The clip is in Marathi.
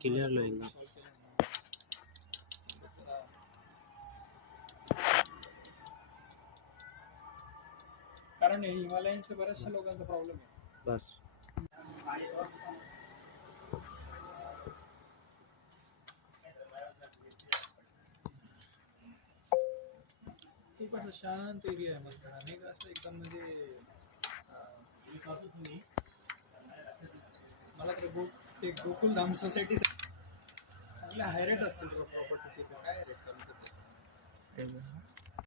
क्लियर होईल ना. कारण हिमालयनचे बऱ्याचशा लोकांचा प्रॉब्लेम आहे. बस खूप असं शांत एरिया आहे मस्त आणि असं एकदम म्हणजे मला तर ते गोकुलधाम सोसायटी चांगल्या हाय रेट असतील प्रॉपर्टीचे. काय रेट चालू